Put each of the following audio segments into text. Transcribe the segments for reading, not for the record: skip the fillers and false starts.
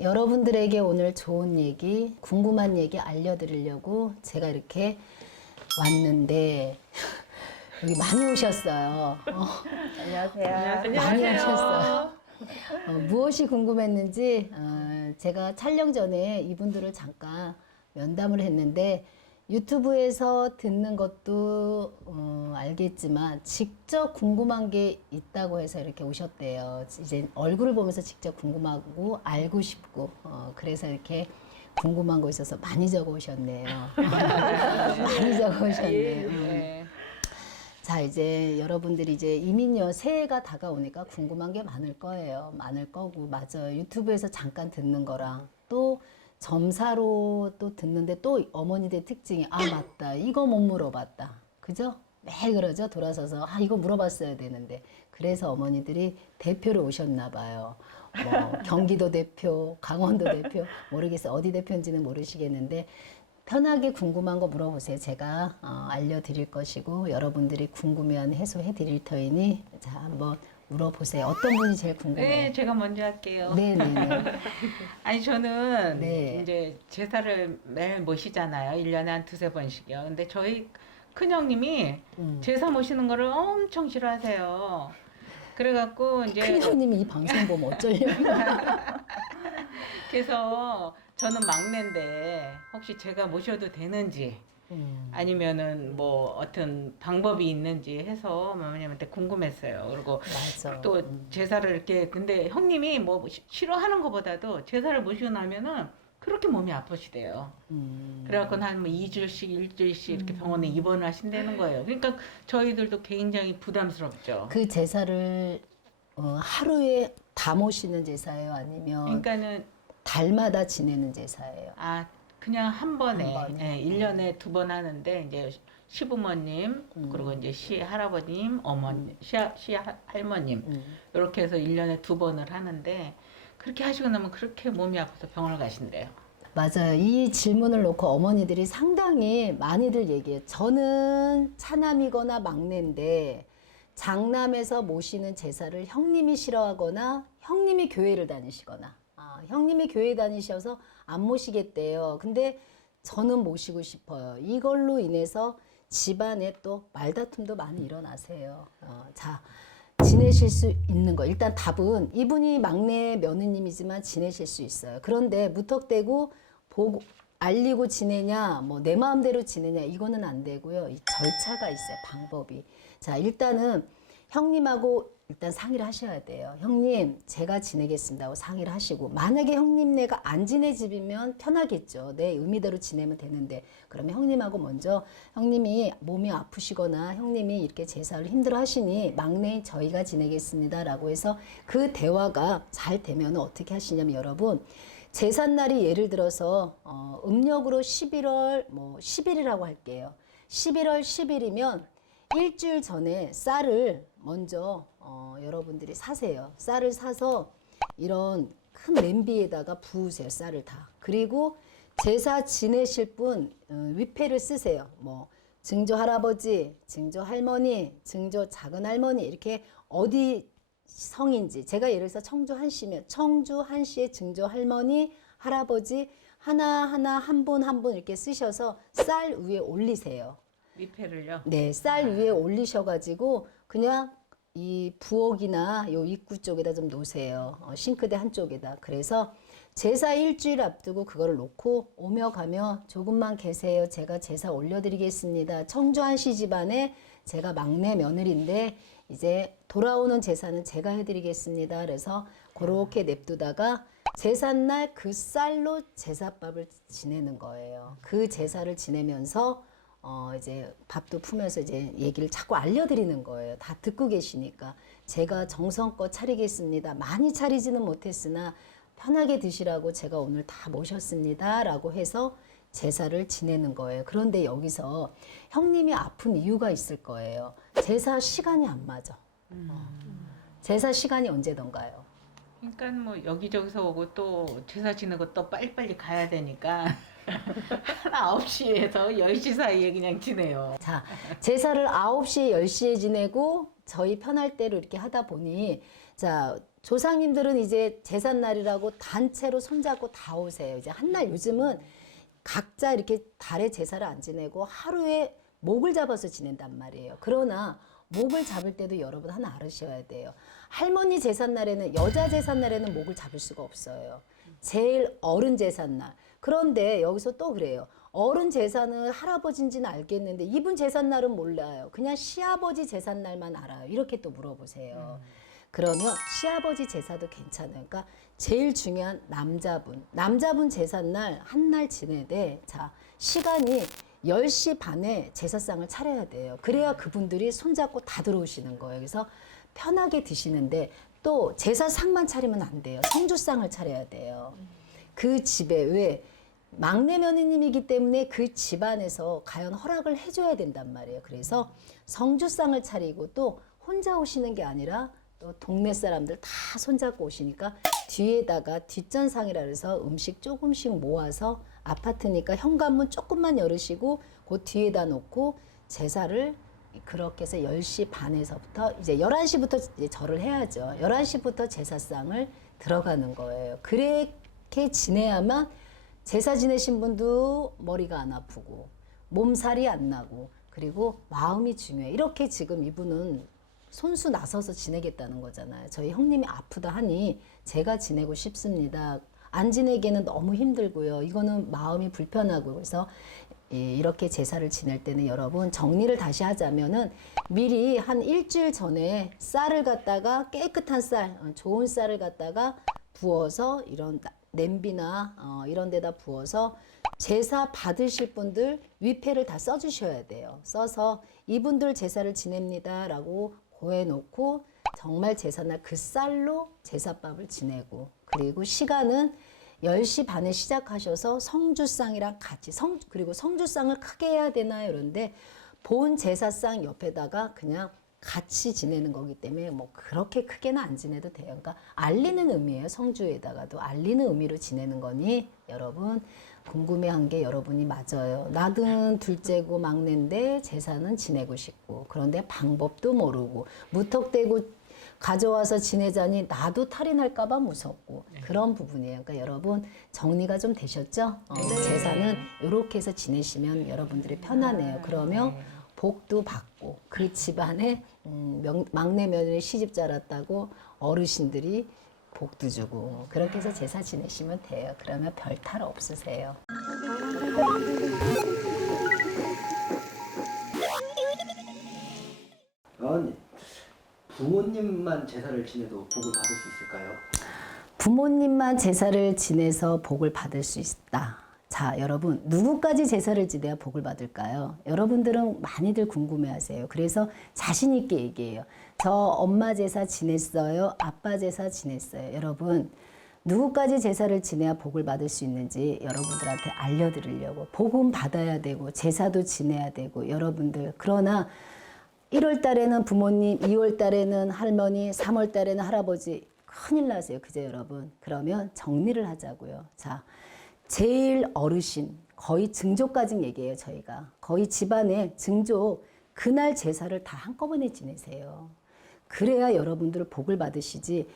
여러분들에게 오늘 좋은 얘기, 궁금한 얘기 알려드리려고 제가 이렇게 왔는데 여기 많이 오셨어요. 안녕하세요. 많이 오셨어요. 무엇이 궁금했는지 제가 촬영 전에 이분들을 잠깐 면담을 했는데 유튜브에서 듣는 것도 알겠지만 직접 궁금한 게 있다고 해서 이렇게 오셨대요. 이제 얼굴을 보면서 직접 궁금하고 알고 싶고 그래서 이렇게 궁금한 거 있어서 많이 적어 오셨네요. 많이 적어 오셨네요. 예. 자, 이제 여러분들이 이제 이민여 새해가 다가오니까 궁금한 게 많을 거예요. 많을 거고, 맞아요. 유튜브에서 잠깐 듣는 거랑 또 점사로 또 듣는데 또 어머니들 특징이, 아, 맞다. 이거 못 물어봤다. 그죠? 매일 그러죠? 돌아서서, 아, 이거 물어봤어야 되는데. 그래서 어머니들이 대표로 오셨나 봐요. 뭐, 경기도 대표, 강원도 대표, 모르겠어요. 어디 대표인지는 모르시겠는데, 편하게 궁금한 거 물어보세요. 제가 알려드릴 것이고 여러분들이 궁금해하는 해소해 드릴 터이니 자 한번 물어보세요. 어떤 분이 제일 궁금해요? 네, 제가 먼저 할게요. 네네네. 아니, 저는 네. 이제 제사를 매일 모시잖아요. 1년에 한 두세 번씩이요. 근데 저희 큰형님이 제사 모시는 거를 엄청 싫어하세요. 그래갖고 이제 큰형님이 이 방송 보면 어쩌려고. 그래서 저는 막내인데 혹시 제가 모셔도 되는지 아니면은 뭐 어떤 방법이 있는지 해서 어머님한테 궁금했어요. 그리고 맞아. 또 제사를 이렇게 근데 형님이 뭐 싫어하는 것보다도 제사를 모시고 나면은 그렇게 몸이 아프시대요. 그래갖고 한 뭐 2주일씩 일주일씩 이렇게 병원에 입원을 하신다는 거예요. 그러니까 저희들도 굉장히 부담스럽죠. 그 제사를 하루에 다 모시는 제사예요? 아니면 그러니까는 달마다 지내는 제사예요? 아 그냥 한 번에, 한 번에? 예, 1년에 두 번 하는데 이제 시부모님 그리고 이제 시할아버님 어머니 시할머님 이렇게 해서 1년에 두 번을 하는데 그렇게 하시고 나면 그렇게 몸이 아파서 병원을 가신대요. 맞아요. 이 질문을 놓고 어머니들이 상당히 많이들 얘기해요. 저는 차남이거나 막내인데 장남에서 모시는 제사를 형님이 싫어하거나 형님이 교회를 다니시거나 형님이 교회 다니셔서 안 모시겠대요. 근데 저는 모시고 싶어요. 이걸로 인해서 집안에 또 말다툼도 많이 일어나세요. 자, 지내실 수 있는 거. 일단 답은 이분이 막내 며느님이지만 지내실 수 있어요. 그런데 무턱대고 보고 알리고 지내냐, 뭐 내 마음대로 지내냐 이거는 안 되고요. 이 절차가 있어요. 방법이. 자, 일단은 형님하고 일단 상의를 하셔야 돼요. 형님, 제가 지내겠습니다 하고 상의를 하시고 만약에 형님네가 안 지내 집이면 편하겠죠. 내 의미대로 지내면 되는데 그러면 형님하고 먼저 형님이 몸이 아프시거나 형님이 이렇게 제사를 힘들어 하시니 막내인 저희가 지내겠습니다 라고 해서 그 대화가 잘 되면 어떻게 하시냐면 여러분 제삿날이 예를 들어서 음력으로 11월 뭐 10일이라고 할게요. 11월 10일이면 일주일 전에 쌀을 먼저 여러분들이 사세요. 쌀을 사서 이런 큰 냄비에다가 부으세요. 쌀을 다. 그리고 제사 지내실 분 위패를 쓰세요. 뭐 증조 할아버지, 증조 할머니, 증조 작은 할머니 이렇게 어디 성인지 제가 예를 들어서 청주 한씨면 청주 한씨의 증조 할머니, 할아버지 하나하나 한 분 한 분 이렇게 쓰셔서 쌀 위에 올리세요. 위패를요? 네, 쌀 위에 올리셔가지고 그냥 이 부엌이나 요 입구 쪽에다 좀 놓으세요. 싱크대 한쪽에다. 그래서 제사 일주일 앞두고 그거를 놓고 오며 가며 조금만 계세요. 제가 제사 올려드리겠습니다. 청주한 씨 집안에 제가 막내 며느리인데 이제 돌아오는 제사는 제가 해드리겠습니다. 그래서 그렇게 냅두다가 제삿날 그 쌀로 제사밥을 지내는 거예요. 그 제사를 지내면서 이제 밥도 품면서 이제 얘기를 자꾸 알려드리는 거예요. 다 듣고 계시니까. 제가 정성껏 차리겠습니다. 많이 차리지는 못했으나 편하게 드시라고 제가 오늘 다 모셨습니다. 라고 해서 제사를 지내는 거예요. 그런데 여기서 형님이 아픈 이유가 있을 거예요. 제사 시간이 안 맞아. 제사 시간이 언제던가요? 그러니까 뭐 여기저기서 오고 또 제사 지내고 또 빨리빨리 가야 되니까 한 9시에서 10시 사이에 그냥 지내요. 자, 제사를 9시에 10시에 지내고 저희 편할 대로 이렇게 하다 보니 자, 조상님들은 이제 제삿날이라고 단체로 손잡고 다 오세요. 이제 한날 요즘은 각자 이렇게 달에 제사를 안 지내고 하루에 목을 잡아서 지낸단 말이에요. 그러나 목을 잡을 때도 여러분 하나 알으셔야 돼요. 할머니 제삿날에는, 여자 제삿날에는 목을 잡을 수가 없어요. 제일 어른 제삿날. 그런데 여기서 또 그래요. 어른 제사는 할아버지인지는 알겠는데 이분 제삿날은 몰라요. 그냥 시아버지 제삿날만 알아요. 이렇게 또 물어보세요. 그러면 시아버지 제사도 괜찮아요. 그러니까 제일 중요한 남자분 제삿날 한 날 지내되, 자, 시간이 10시 반에 제사상을 차려야 돼요. 그래야 그분들이 손잡고 다 들어오시는 거예요. 그래서 편하게 드시는데 또 제사상만 차리면 안 돼요. 성주상을 차려야 돼요. 그 집에 왜 막내 며느님이기 때문에 그 집안에서 과연 허락을 해줘야 된단 말이에요. 그래서 성주상을 차리고 또 혼자 오시는 게 아니라 또 동네 사람들 다 손잡고 오시니까 뒤에다가 뒷전상이라 해서 음식 조금씩 모아서, 아파트니까 현관문 조금만 열으시고 그 뒤에다 놓고 제사를 그렇게 해서 10시 반에서부터 이제 11시부터 이제 절을 해야죠. 11시부터 제사상을 들어가는 거예요. 그렇게 지내야만 제사 지내신 분도 머리가 안 아프고 몸살이 안 나고 그리고 마음이 중요해요. 이렇게 지금 이분은 손수 나서서 지내겠다는 거잖아요. 저희 형님이 아프다 하니 제가 지내고 싶습니다. 안 지내기에는 너무 힘들고요. 이거는 마음이 불편하고, 그래서 이렇게 제사를 지낼 때는 여러분 정리를 다시 하자면은 미리 한 일주일 전에 쌀을 갖다가 깨끗한 쌀, 좋은 쌀을 갖다가 부어서 이런 냄비나 이런 데다 부어서 제사 받으실 분들 위패를 다 써주셔야 돼요. 써서 이분들 제사를 지냅니다 라고 고해놓고 정말 제사날 그 쌀로 제사밥을 지내고, 그리고 시간은 10시 반에 시작하셔서 성주상이랑 같이 그리고 성주상을 크게 해야 되나요? 그런데 본 제사상 옆에다가 그냥 같이 지내는 거기 때문에 뭐 그렇게 크게는 안 지내도 돼요. 그러니까 알리는 의미예요. 성주에다가도 알리는 의미로 지내는 거니 여러분 궁금해한 게 여러분이 맞아요. 나는 둘째고 막내인데 제사는 지내고 싶고, 그런데 방법도 모르고 무턱대고 가져와서 지내자니 나도 탈이 날까봐 무섭고, 그런 부분이에요. 그러니까 여러분 정리가 좀 되셨죠? 제사는 이렇게 해서 지내시면 여러분들이 편하네요. 그러면 복도 받고 그 집안에 막내 며느리 시집 자랐다고 어르신들이 복도 주고 그렇게 해서 제사 지내시면 돼요. 그러면 별 탈 없으세요. 부모님만 제사를 지내도 복을 받을 수 있을까요? 부모님만 제사를 지내서 복을 받을 수 있다. 자, 여러분 누구까지 제사를 지내야 복을 받을까요? 여러분들은 많이들 궁금해하세요. 그래서 자신 있게 얘기해요. 저 엄마 제사 지냈어요. 아빠 제사 지냈어요. 여러분 누구까지 제사를 지내야 복을 받을 수 있는지 여러분들한테 알려드리려고. 복은 받아야 되고 제사도 지내야 되고 여러분들, 그러나 1월 달에는 부모님, 2월 달에는 할머니, 3월 달에는 할아버지, 큰일 나세요. 그죠 여러분? 그러면 정리를 하자고요. 자, 제일 어르신, 거의 증조까지 얘기해요. 저희가 거의 집안에 증조 그날 제사를 다 한꺼번에 지내세요. 그래야 여러분들 복을 받으시지.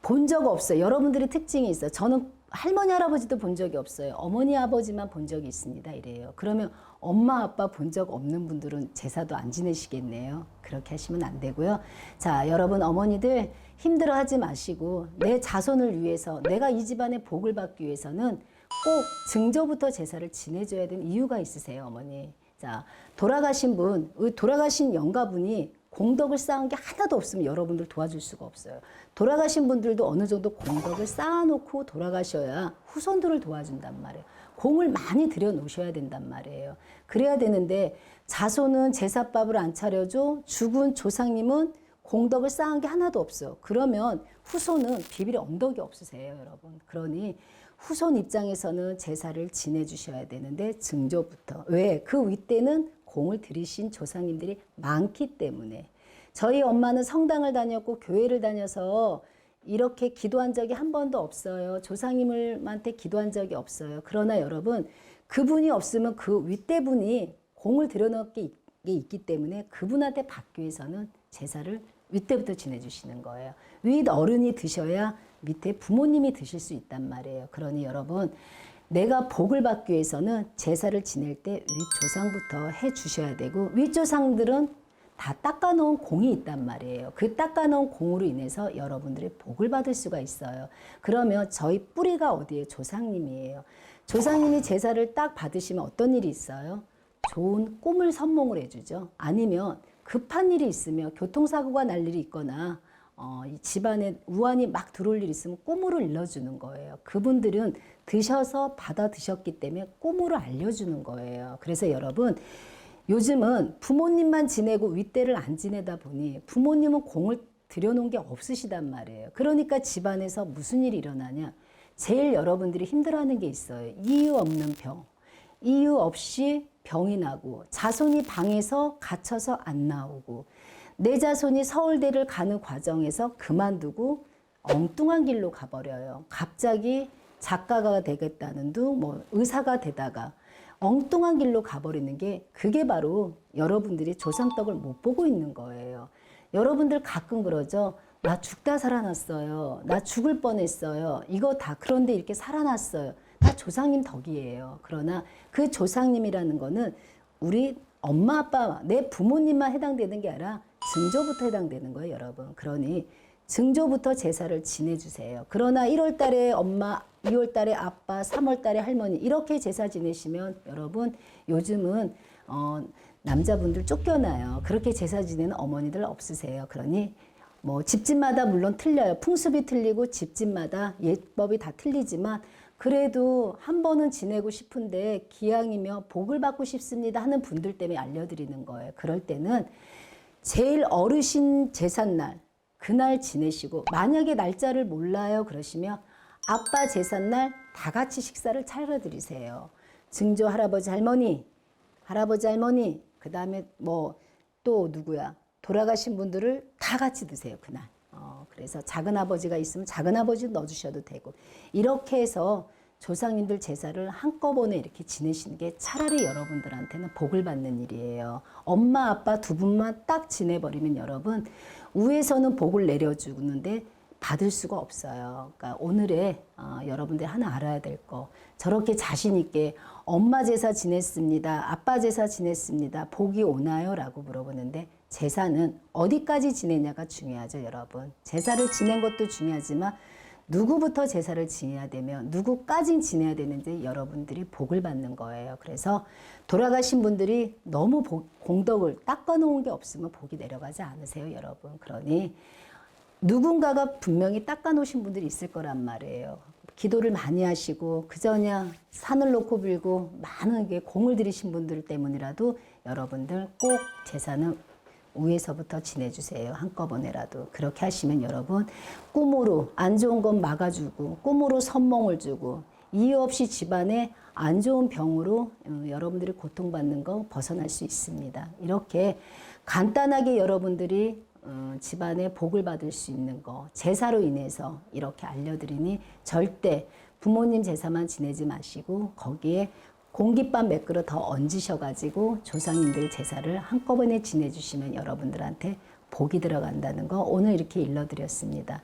본 적 없어요. 여러분들의 특징이 있어요. 저는 할머니 할아버지도 본 적이 없어요. 어머니 아버지만 본 적이 있습니다. 이래요. 그러면 엄마 아빠 본 적 없는 분들은 제사도 안 지내시겠네요. 그렇게 하시면 안 되고요. 자, 여러분 어머니들 힘들어하지 마시고 내 자손을 위해서, 내가 이 집안의 복을 받기 위해서는 꼭 증조부터 제사를 지내줘야 되는 이유가 있으세요. 어머니. 자, 돌아가신 분, 돌아가신 영가분이 공덕을 쌓은 게 하나도 없으면 여러분들 도와줄 수가 없어요. 돌아가신 분들도 어느 정도 공덕을 쌓아놓고 돌아가셔야 후손들을 도와준단 말이에요. 공을 많이 들여 놓으셔야 된단 말이에요. 그래야 되는데 자손은 제사밥을 안 차려줘, 죽은 조상님은 공덕을 쌓은 게 하나도 없어. 그러면 후손은 비빌 언덕이 없으세요, 여러분. 그러니 후손 입장에서는 제사를 지내주셔야 되는데 증조부터. 왜? 그 윗대는 공을 들이신 조상님들이 많기 때문에. 저희 엄마는 성당을 다녔고 교회를 다녀서 이렇게 기도한 적이 한 번도 없어요. 조상님한테 기도한 적이 없어요. 그러나 여러분 그분이 없으면 그 윗대분이 공을 들여놓은 게 있기 때문에 그분한테 받기 위해서는 제사를 윗대부터 지내주시는 거예요. 윗 어른이 드셔야 밑에 부모님이 드실 수 있단 말이에요. 그러니 여러분, 내가 복을 받기 위해서는 제사를 지낼 때 윗조상부터 해 주셔야 되고, 윗조상들은 다 닦아놓은 공이 있단 말이에요. 그 닦아놓은 공으로 인해서 여러분들이 복을 받을 수가 있어요. 그러면 저희 뿌리가 어디에 조상님이에요. 조상님이 제사를 딱 받으시면 어떤 일이 있어요? 좋은 꿈을 선몽을 해주죠. 아니면 급한 일이 있으면 교통사고가 날 일이 있거나 이 집안에 우환이 막 들어올 일이 있으면 꿈으로 일러주는 거예요. 그분들은 드셔서 받아 드셨기 때문에 꿈으로 알려주는 거예요. 그래서 여러분, 요즘은 부모님만 지내고 윗대를 안 지내다 보니 부모님은 공을 들여놓은 게 없으시단 말이에요. 그러니까 집안에서 무슨 일이 일어나냐. 제일 여러분들이 힘들어하는 게 있어요. 이유 없는 병. 이유 없이 병이 나고, 자손이 방에서 갇혀서 안 나오고, 내 자손이 서울대를 가는 과정에서 그만두고 엉뚱한 길로 가버려요. 갑자기 작가가 되겠다는 둥, 뭐 의사가 되다가 엉뚱한 길로 가버리는 게, 그게 바로 여러분들이 조상떡을 못 보고 있는 거예요. 여러분들 가끔 그러죠. 나 죽다 살아났어요. 나 죽을 뻔했어요. 이거 다 그런데 이렇게 살아났어요. 다 조상님 덕이에요. 그러나 그 조상님이라는 거는 우리 엄마, 아빠, 내 부모님만 해당되는 게 아니라 증조부터 해당되는 거예요, 여러분. 그러니 증조부터 제사를 지내주세요. 그러나 1월 달에 엄마, 2월 달에 아빠, 3월 달에 할머니, 이렇게 제사 지내시면 여러분, 요즘은 남자분들 쫓겨나요. 그렇게 제사 지내는 어머니들 없으세요. 그러니 뭐 집집마다 물론 틀려요. 풍습이 틀리고 집집마다 예법이 다 틀리지만, 그래도 한 번은 지내고 싶은데 기왕이며 복을 받고 싶습니다 하는 분들 때문에 알려드리는 거예요. 그럴 때는 제일 어르신 제삿날, 그날 지내시고, 만약에 날짜를 몰라요 그러시면 아빠 제삿날 다 같이 식사를 차려드리세요. 증조 할아버지 할머니, 할아버지 할머니, 그 다음에 뭐 또 누구야, 돌아가신 분들을 다 같이 드세요 그날. 그래서 작은 아버지가 있으면 작은 아버지도 넣어주셔도 되고, 이렇게 해서 조상님들 제사를 한꺼번에 이렇게 지내시는 게 차라리 여러분들한테는 복을 받는 일이에요. 엄마 아빠 두 분만 딱 지내버리면 여러분, 위에서는 복을 내려주는데 받을 수가 없어요. 그러니까 오늘의 여러분들이 하나 알아야 될 거, 저렇게 자신 있게 엄마 제사 지냈습니다, 아빠 제사 지냈습니다, 복이 오나요? 라고 물어보는데, 제사는 어디까지 지내냐가 중요하죠, 여러분. 제사를 지낸 것도 중요하지만 누구부터 제사를 지내야 되면 누구까지 지내야 되는지 여러분들이 복을 받는 거예요. 그래서 돌아가신 분들이 너무 공덕을 닦아놓은 게 없으면 복이 내려가지 않으세요, 여러분. 그러니 누군가가 분명히 닦아놓으신 분들이 있을 거란 말이에요. 기도를 많이 하시고 그저 그냥 산을 놓고 빌고 많은 게 공을 들이신 분들 때문이라도 여러분들 꼭 제사는 위에서부터 지내주세요. 한꺼번에라도. 그렇게 하시면 여러분, 꿈으로 안 좋은 건 막아주고, 꿈으로 선몽을 주고, 이유 없이 집안에 안 좋은 병으로 여러분들이 고통받는 거 벗어날 수 있습니다. 이렇게 간단하게 여러분들이 집안에 복을 받을 수 있는 거, 제사로 인해서 이렇게 알려드리니 절대 부모님 제사만 지내지 마시고 거기에 공깃밥 몇 그릇 더 얹으셔가지고 조상님들 제사를 한꺼번에 지내주시면 여러분들한테 복이 들어간다는 거 오늘 이렇게 일러드렸습니다.